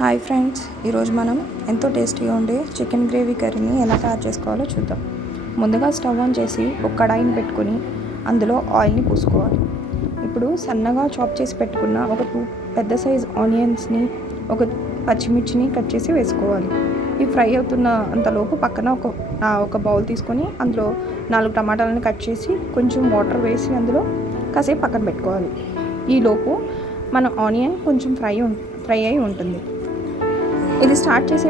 Hi friends, ఈరోజు మనం ఎంతో టేస్టీగా ఉండే చికెన్ గ్రేవీ కర్రీని ఎలా తయారు చేసుకోవాలో చూద్దాం. ముందుగా స్టవ్ ఆన్ చేసి ఒక కడాయిని పెట్టుకొని అందులో ఆయిల్ని పూసుకోవాలి. ఇప్పుడు సన్నగా చాప్ చేసి పెట్టుకున్న ఒక 2 పెద్ద సైజ్ ఆనియన్స్ని, ఒక పచ్చిమిర్చిని కట్ చేసి వేసుకోవాలి. ఇవి ఫ్రై అవుతున్న అంతలోపు పక్కన ఒక బౌల్ తీసుకొని అందులో 4 టమాటాలను కట్ చేసి కొంచెం వాటర్ వేసి అందులో కాసేపు పక్కన పెట్టుకోవాలి. ఈలోపు మన ఆనియన్ కొంచెం ఫ్రై అయి ఉంటుంది. ఇది స్టార్ట్ చేసే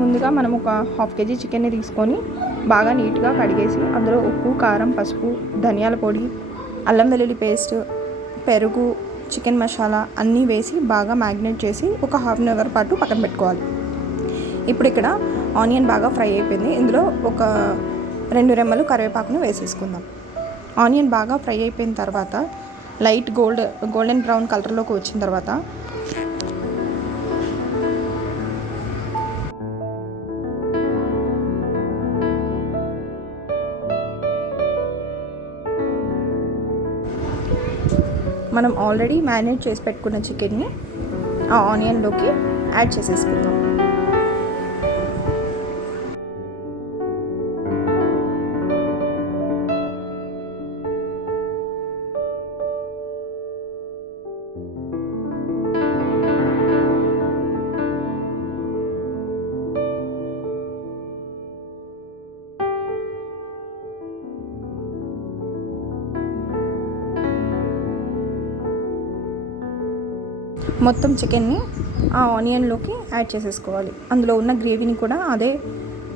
ముందుగా మనం ఒక 1/2 kg చికెన్ని తీసుకొని బాగా నీట్గా కడిగేసి అందులో ఉప్పు, కారం, పసుపు, ధనియాల పొడి, అల్లం వెల్లుల్లి పేస్ట్, పెరుగు, చికెన్ మసాలా అన్నీ వేసి బాగా మ్యాగ్నేట్ చేసి ఒక 1/2 అవర్ పాటు పక్కన పెట్టుకోవాలి. ఇప్పుడు ఇక్కడ ఆనియన్ బాగా ఫ్రై అయిపోయింది. ఇందులో ఒక 2 రెమ్మలు కరివేపాకును వేసేసుకుందాం. ఆనియన్ బాగా ఫ్రై అయిపోయిన తర్వాత లైట్ గోల్డెన్ బ్రౌన్ కలర్లోకి వచ్చిన తర్వాత మనం ఆల్రెడీ మ్యారినేట్ చేసి పెట్టుకున్న చికెన్ని ఆ ఆనియన్లోకి యాడ్ చేసేసుకుందాం. మొత్తం చికెన్ని ఆ ఆనియన్లోకి యాడ్ చేసేసుకోవాలి. అందులో ఉన్న గ్రేవీని కూడా అదే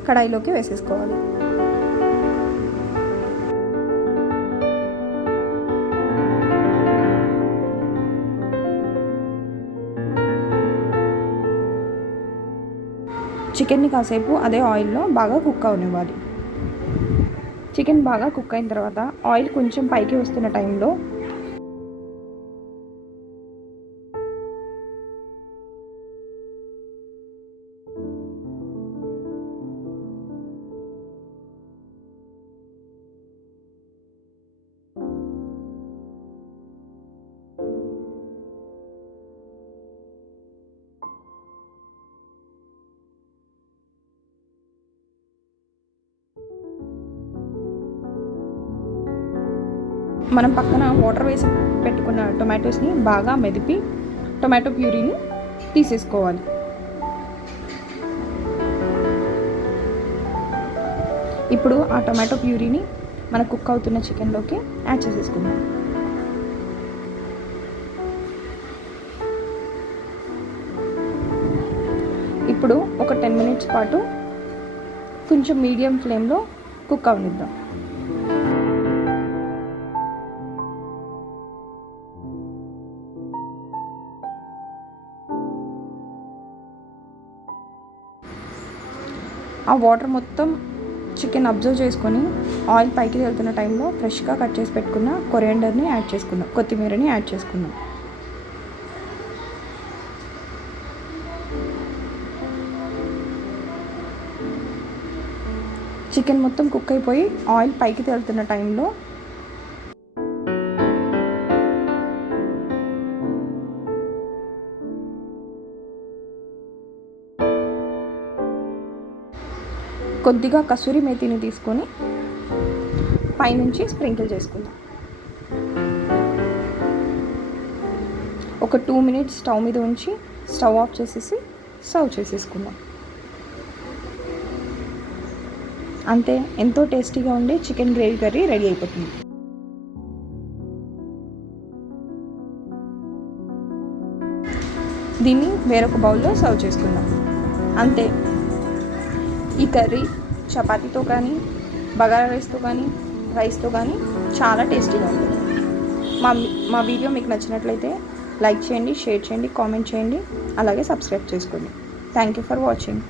కడాయిలోకి వేసేసుకోవాలి. చికెన్ని కాసేపు అదే ఆయిల్లో బాగా కుక్ అవనివ్వాలి. చికెన్ బాగా కుక్ అయిన తర్వాత ఆయిల్ కొంచెం పైకి వస్తున్న టైంలో మనం పక్కన వాటర్ వేసి పెట్టుకున్న టొమాటోస్ని బాగా మెదిపి టొమాటో ప్యూరీని తీసేసుకోవాలి. ఇప్పుడు ఆ టొమాటో ప్యూరీని మన కుక్ అవుతున్న చికెన్లోకి యాడ్ చేసేసుకుందాం. ఇప్పుడు ఒక 10 minutes పాటు కొంచెం మీడియం ఫ్లేమ్లో కుక్ అవనిద్దాం. ఆ వాటర్ మొత్తం చికెన్ అబ్జర్వ్ చేసుకొని ఆయిల్ పైకి వెళ్తున్న టైంలో ఫ్రెష్గా కట్ చేసి పెట్టుకున్న కొరియాండర్ని యాడ్ చేసుకుందాం, కొత్తిమీరని యాడ్ చేసుకుందాం. చికెన్ మొత్తం కుక్ అయిపోయి ఆయిల్ పైకి తేలుతున్న టైంలో కొద్దిగా కసూరి మేతిని తీసుకొని పైనుంచి స్ప్రింకిల్ చేసుకుందాం. ఒక 2 minutes స్టవ్ మీద ఉంచి స్టవ్ ఆఫ్ చేసేసి సర్వ్ చేసేసుకుందాం. అంతే, ఎంతో టేస్టీగా ఉండే చికెన్ గ్రేవీ కర్రీ రెడీ అయిపోతుంది. దీన్ని వేరొక బౌల్లో సర్వ్ చేసుకుందాం. అంతే, ఈ కర్రీ చపాతీతో కానీ, బగారా రైస్తో కానీ చాలా టేస్టీగా ఉంటుంది. మా వీడియో మీకు నచ్చినట్లయితే లైక్ చేయండి, షేర్ చేయండి, కామెంట్ చేయండి, అలాగే సబ్స్క్రైబ్ చేసుకోండి. Thank you for watching.